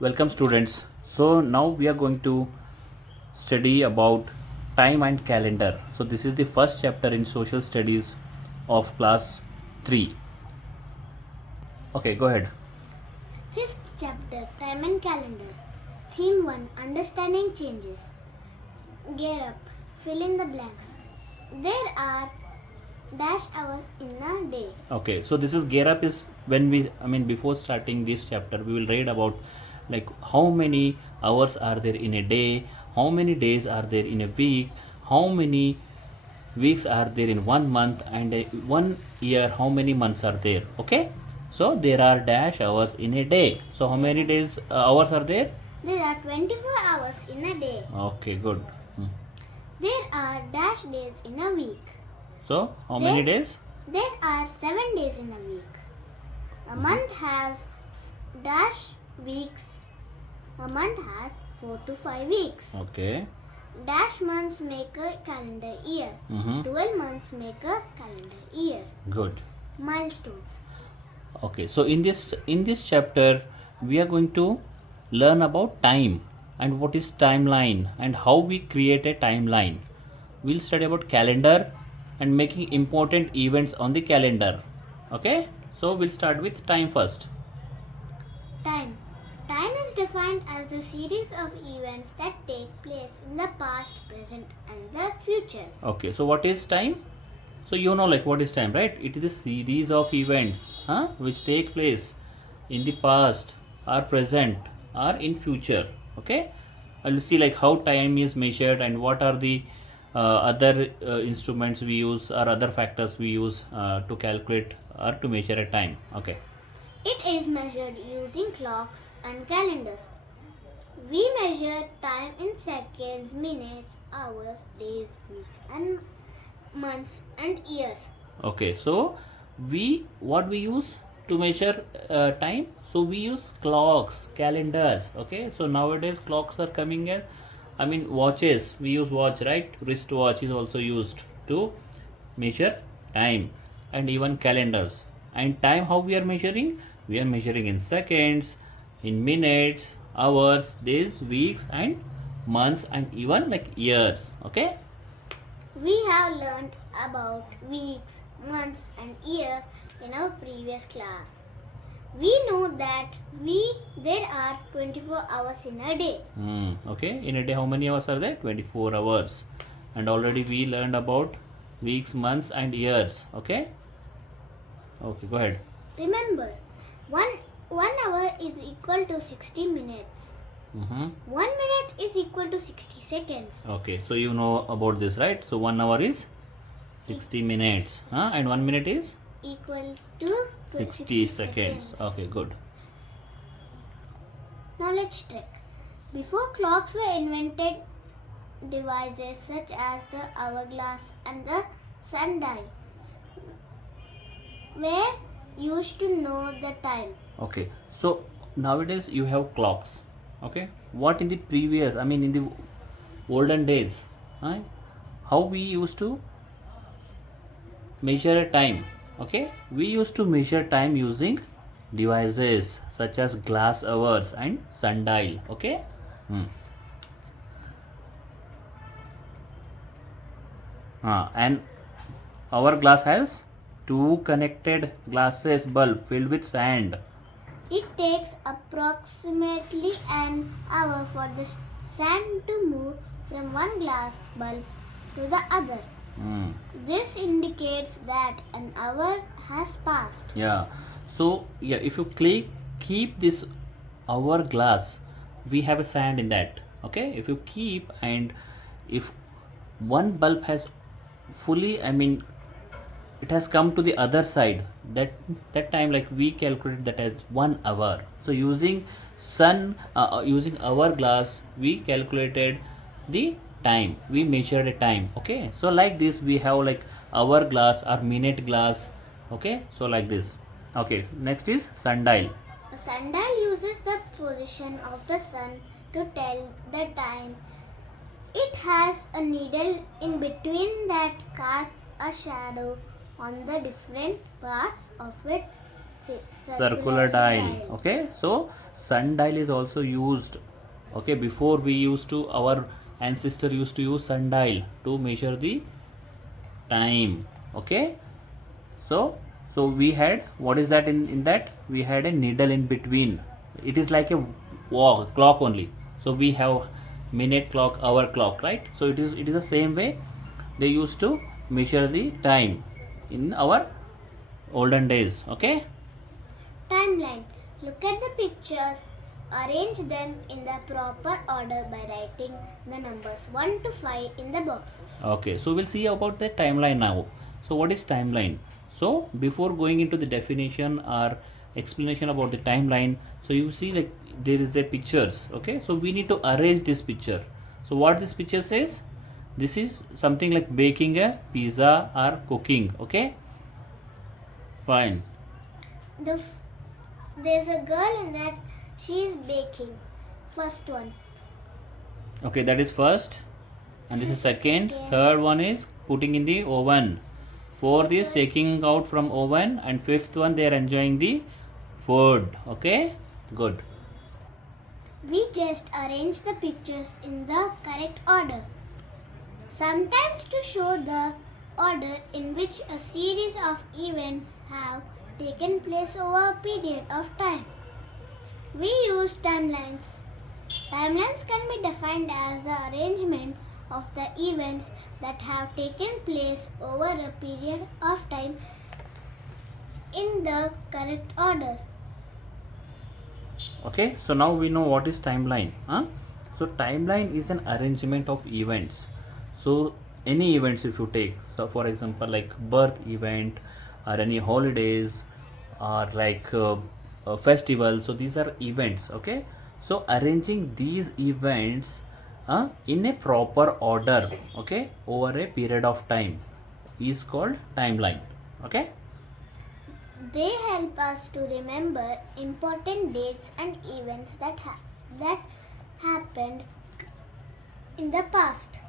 Welcome students. So now we are going to study about time and calendar. So this is the first chapter in social studies of class 3. Okay, go ahead. Fifth chapter, Time and Calendar. Theme 1, Understanding Changes. Gear up, fill in the blanks. There are dash hours in a day. Okay, so this is gear up is when before starting this chapter we will read about like how many hours are there in a day, how many days are there in a week, how many weeks are there in 1 month, and 1 year how many months are there. Okay, so there are dash hours in a day. So how many days hours are there? There are 24 hours in a day. Okay, good. There are dash days in a week. So how many days? There are 7 days in a week. A month has dash weeks. A month has 4 to 5 weeks. Okay. Dash months make a calendar year. 12 months make a calendar year. Good. Milestones. Okay, so in this chapter we are going to learn about time and what is timeline and how we create a timeline. We'll study about calendar and making important events on the calendar. Okay, so we'll start with time first. Time. Time is defined as the series of events that take place in the past, present, and the future. Okay, so what is time? So you know like what is time, right? It is a series of events which take place in the past or present or in future. Okay, I'll see like how time is measured and what are the other instruments we use or other factors we use to calculate or to measure a time. Okay. It is measured using clocks and calendars. We measure time in seconds, minutes, hours, days, weeks, and months and years. Okay, so what we use to measure time? So we use clocks, calendars. Okay, so nowadays clocks are coming as, watches. We use watch, right? Wrist watch is also used to measure time, and even calendars. And time, how we are measuring? We are measuring in seconds, in minutes, hours, days, weeks, and months, and even like years. Okay. We have learned about weeks, months, and years in our previous class. We know that there are 24 hours in a day. Okay, in a day how many hours are there? 24 hours. And already we learned about weeks, months, and years. Okay. Okay, go ahead. Remember, one hour is equal to 60 minutes. 1 minute is equal to 60 seconds. Okay, so you know about this, right? So 1 hour is 60 minutes, and 1 minute is equal to 60 seconds. Okay, good. Knowledge trick. Before clocks were invented, devices such as the hourglass and the sundial were used to know the time. Okay, so nowadays you have clocks. Okay, what in the previous, in the olden days, how we used to measure a time? Okay, we used to measure time using devices such as glass hours and sundial. Okay. And our glass has two connected glasses bulb filled with sand. It takes approximately an hour for the sand to move from one glass bulb to the other. This indicates that an hour has passed. Yeah. So yeah, if you keep this hourglass, we have a sand in that. Okay. If you keep, and if one bulb has fully, it has come to the other side, that time like we calculate that as 1 hour. So using using hourglass, we calculated the time, we measured a time. Okay, so like this we have like hourglass or minute glass. Okay, so like this. Okay, next is sundial. A sundial uses the position of the sun to tell the time. It has a needle in between that casts a shadow on the different parts of its circular dial. Okay, so sundial is also used. Okay, before we used to, our ancestor used to use sundial to measure the time. Okay, so we had, what is that, in that we had a needle in between. It is like a clock only. So we have minute clock, hour clock, right? So it is the same way they used to measure the time in our olden days. Okay. Timeline. Look at the pictures. Arrange them in the proper order by writing the numbers 1 to 5 in the boxes. Okay, so we'll see about the timeline now. So what is timeline? So before going into the definition or explanation about the timeline, so you see, like, there is a pictures. Okay, so we need to arrange this picture. So what this picture says, this is something like baking a pizza or cooking. Okay, fine. There's a girl in that, she is baking. First one. Okay, that is first, and this is second. Second. Third one is putting in the oven. Fourth is taking out from oven, and fifth one they are enjoying the food. Okay, good. We just arrange the pictures in the correct order. Sometimes to show the order in which a series of events have taken place over a period of time. We use timelines. Timelines can be defined as the arrangement of the events that have taken place over a period of time in the correct order. Okay, so now we know what is timeline. So timeline is an arrangement of events. So any events if you take, so for example, like birth event or any holidays or like a festival, so these are events. Okay, so arranging these events in a proper order, okay, over a period of time is called timeline. Okay. They help us to remember important dates and events that happened in the past.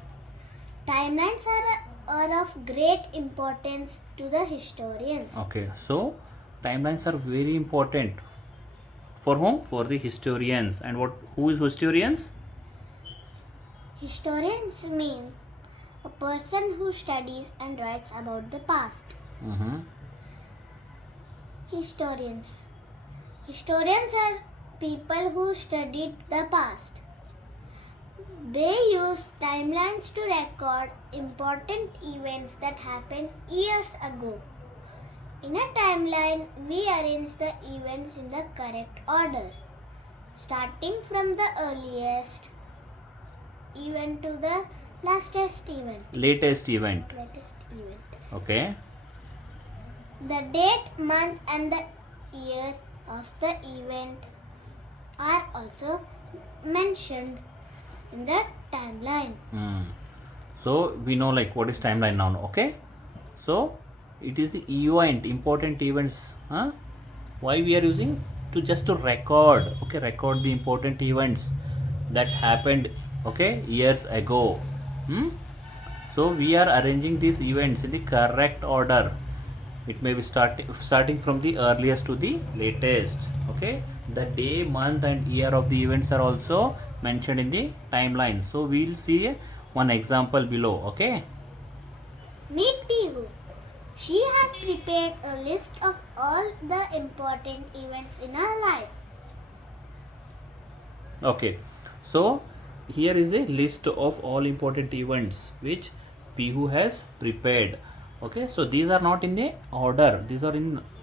Timelines are of great importance to the historians. Okay, so timelines are very important for whom? For the historians. And who is historians? Historians means a person who studies and writes about the past. Historians. Historians are people who studied the past. They use timelines to record important events that happened years ago. In a timeline, we arrange the events in the correct order, starting from the earliest event to the latest event. Latest event. Okay. The date, month, and the year of the event are also mentioned in the timeline. So we know, like, what is timeline now. Okay. So it is the event, important events. Why we are using? To record. Okay, record the important events that happened, okay, years ago. So we are arranging these events in the correct order. It may be starting from the earliest to the latest. Okay, the day, month, and year of the events are also mentioned in the timeline. So we'll see one example below. Okay. Meet Pihu. She has prepared a list of all the important events in her life. Okay, so here is a list of all important events which Pihu has prepared. Okay, so these are not in a order, these are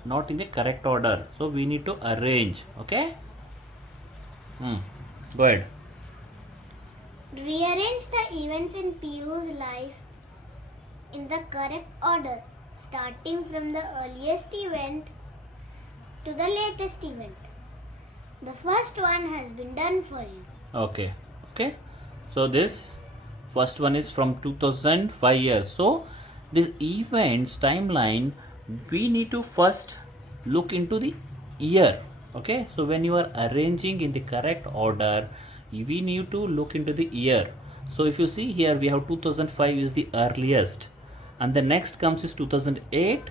not in the correct order, so we need to arrange. Okay. Go ahead. Rearrange the events in Pihu's life in the correct order, starting from the earliest event to the latest event. The first one has been done for you. Okay. So this first one is from 2005 years. So this events timeline, we need to first look into the year. Okay, so when you are arranging in the correct order, we need to look into the year. So if you see here, we have 2005 is the earliest, and the next comes is 2008,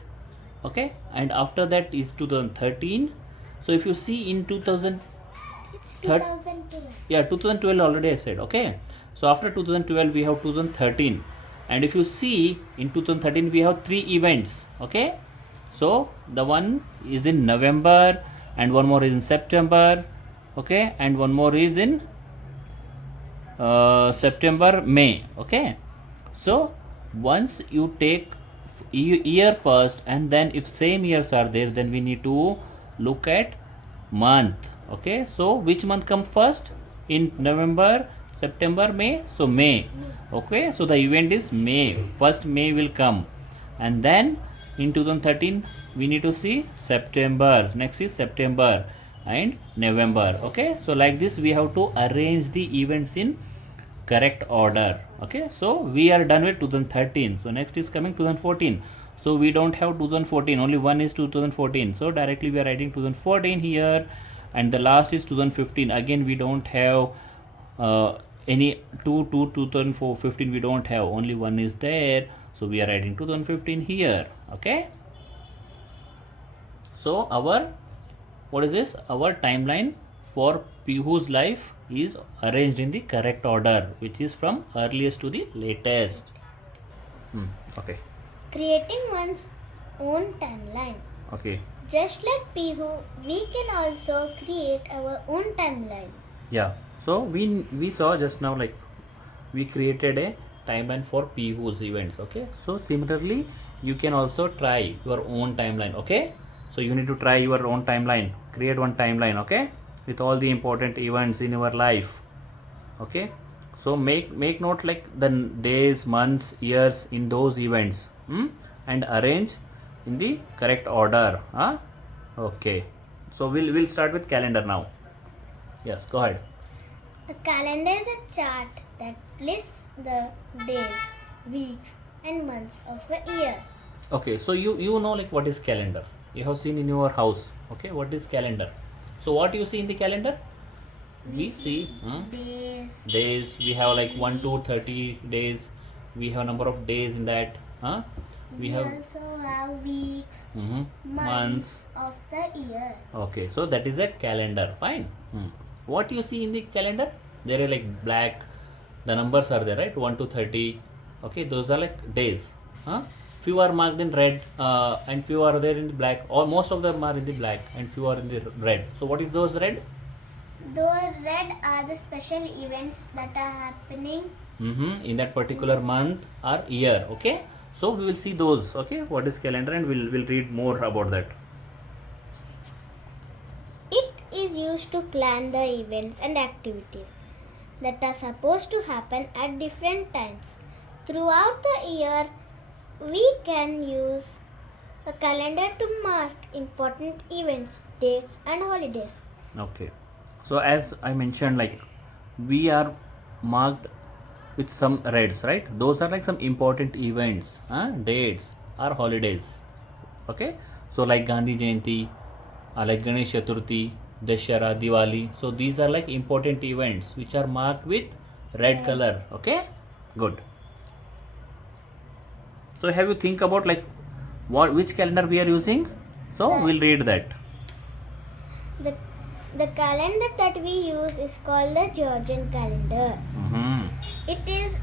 okay, and after that is 2013. So if you see in 2000, It's 2012. yeah, 2012 already I said, okay. So after 2012 we have 2013, and if you see in 2013 we have 3 events, okay. So the one is in November, and one more is in September, okay, and one more is in September, May, okay. So once you take year first, and then if same years are there, then we need to look at month, okay. So which month come first in November, September, May? So May, okay. So the event is May, first May will come, and then in 2013 we need to see September, next is September and November, okay. So like this we have to arrange the events in correct order, okay. So we are done with 2013. So next is coming 2014. So we don't have 2014, only one is 2014, so directly we are writing 2014 here, and the last is 2015. Again we don't have any 2015 we don't have, only one is there, so we are writing 2015 here, okay. So our, what is this, our timeline for Pihu's life is arranged in the correct order, which is from earliest to the latest. Okay. Creating one's own timeline. Okay. Just like Pihu, we can also create our own timeline. Yeah. So we saw just now, like we created a timeline for Pihu's events. Okay. So similarly, you can also try your own timeline. Okay. So you need to try your own timeline. Create one timeline. Okay, with all the important events in your life, okay. So make note like the days, months, years in those events, and arrange in the correct order, okay. So we'll start with calendar now. Yes, go ahead. A calendar is a chart that lists the days, weeks and months of a year. Okay, so you know like what is calendar, you have seen in your house, okay. What is calendar? So what you see in the calendar? We see days. We have like 1 to 30 days. We have number of days in that. We also have weeks, months of the year. Okay, so that is a calendar. Fine. What you see in the calendar? There are like black. The numbers are there, right? 1 to 30. Okay, those are like days. Few are marked in red, and few are there in the black, or most of them are in the black and few are in the red. So what is those red? Those red are the special events that are happening in that particular month or year, okay. So we will see those, okay, what is calendar, and we'll read more about that. It is used to plan the events and activities that are supposed to happen at different times throughout the year. We can use a calendar to mark important events, dates and holidays. Okay, so as I mentioned, like we are marked with some reds, right? Those are like some important events, dates or holidays, okay. So like Gandhi Jayanti, like Ganesh Chaturthi, Dashara, Diwali. So these are like important events which are marked with red color, okay. Good. So have you think about like which calendar we are using? So we'll read that. The calendar that we use is called the Georgian calendar. It is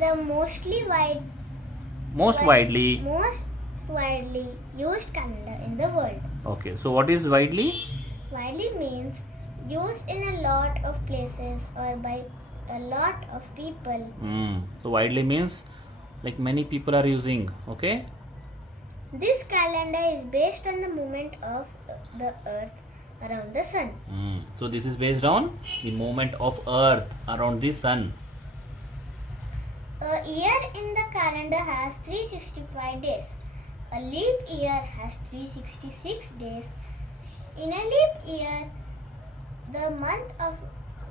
the most widely used calendar in the world. Okay, so what is widely? Widely means used in a lot of places or by a lot of people. So widely means like many people are using, okay. This calendar is based on the movement of the earth around the sun. So this is based on the movement of earth around the sun. A year in the calendar has 365 days. A leap year has 366 days. In a leap year, the month of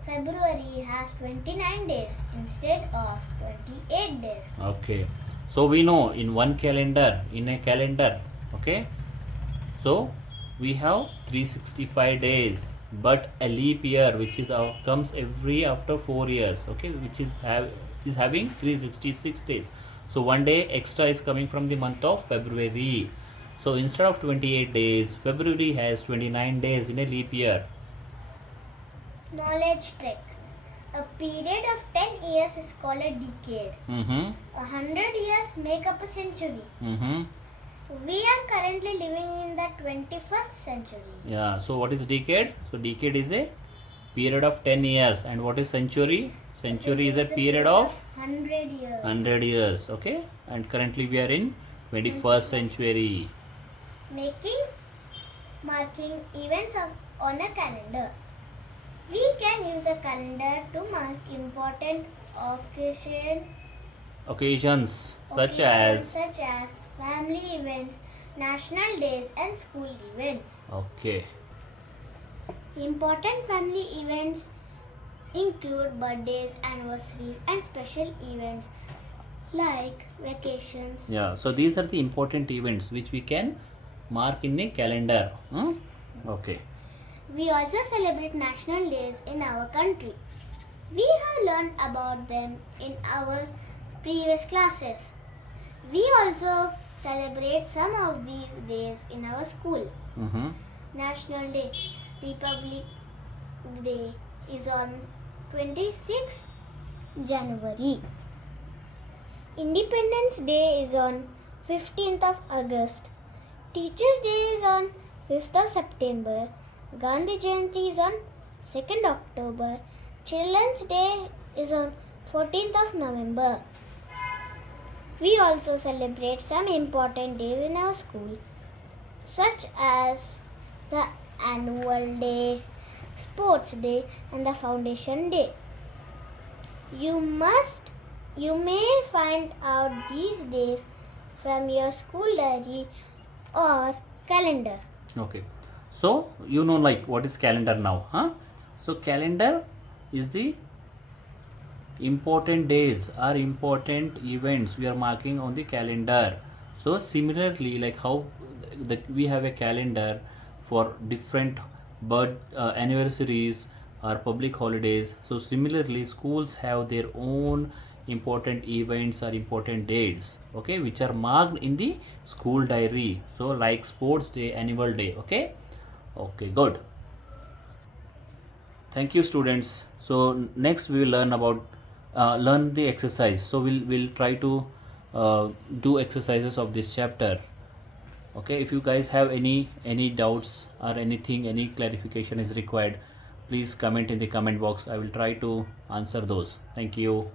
February has 29 days instead of 28 days. Okay, so we know in a calendar, okay, so we have 365 days, but a leap year which is comes every after 4 years, okay, which is having 366 days. So one day extra is coming from the month of February. So instead of 28 days, February has 29 days in a leap year. Knowledge trick. A period of 10 years is called a decade. Mm-hmm. 100 years make up a century. Mm-hmm. We are currently living in the 21st century. Yeah. So what is decade? So decade is a period of 10 years. And what is century? Century is a period of 100 years. 100 years. Okay. And currently we are in 21st century. Marking events on a calendar. We can use a calendar to mark important Occasions such occasions as. such as family events, national days, and school events. Okay. Important family events include birthdays, anniversaries, and special events like vacations. Yeah. So these are the important events which we can mark in a calendar. Okay. We also celebrate national days in our country. We have learned about them in our previous classes. We also celebrate some of these days in our school. Mm-hmm. National Day, Republic Day is on 26th January. Independence Day is on 15th of August. Teachers' Day is on 5th of September. Gandhi Jayanti is on 2nd October. Children's Day is on 14th of November. We also celebrate some important days in our school, such as the Annual Day, Sports Day, and the Foundation Day. You may find out these days from your school diary or calendar. Okay. So you know like what is calendar now, huh? So calendar is the important days or important events we are marking on the calendar. So similarly, like how we have a calendar for different birth anniversaries or public holidays. So similarly, schools have their own important events or important dates, okay, which are marked in the school diary. So like sports day, annual day. Okay, good. Thank you, students. So next we will learn about learn the exercise. So we'll try to do exercises of this chapter. Okay, if you guys have any doubts or anything, any clarification is required, please comment in the comment box. I will try to answer those. Thank you.